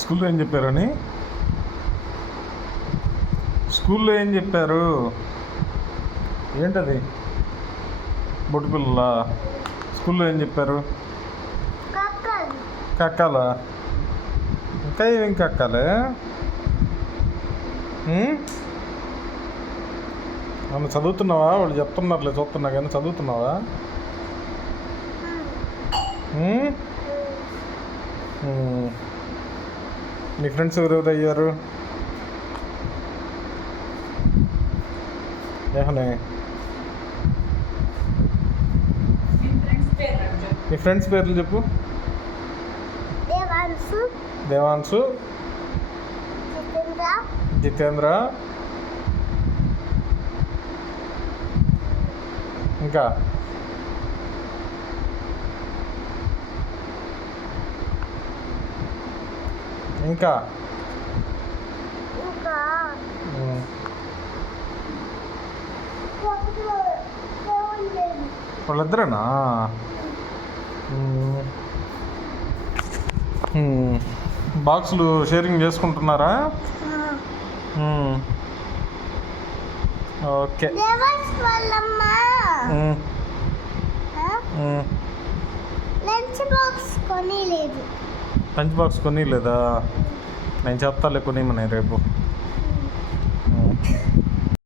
స్కూల్లో ఏం చెప్పారని? స్కూల్లో ఏం చెప్పారు? ఏంటది? బొట్టు పిల్లలా? స్కూల్లో ఏం చెప్పారు? కక్కాలా? ఇంకా ఏం కక్కాలే? నన్ను చదువుతున్నావా? వాళ్ళు చెప్తున్నారులే, చూస్తున్నా కానీ చదువుతున్నావా? నీ ఫ్రెండ్స్ ఎవరెవరు అయ్యారు? ఏమనే నీ ఫ్రెండ్స్ పేర్లు చెప్పు. దేవాన్సు, జితేంద్ర, ఇంకా ఇంకా వాళ్ళిద్దరేనా? బాక్సులు షేరింగ్ చేసుకుంటున్నారా? ఓకే. లంచ్ బాక్స్ కొనిలేదా? నేను చెప్తాలే కొనిమని రేపు.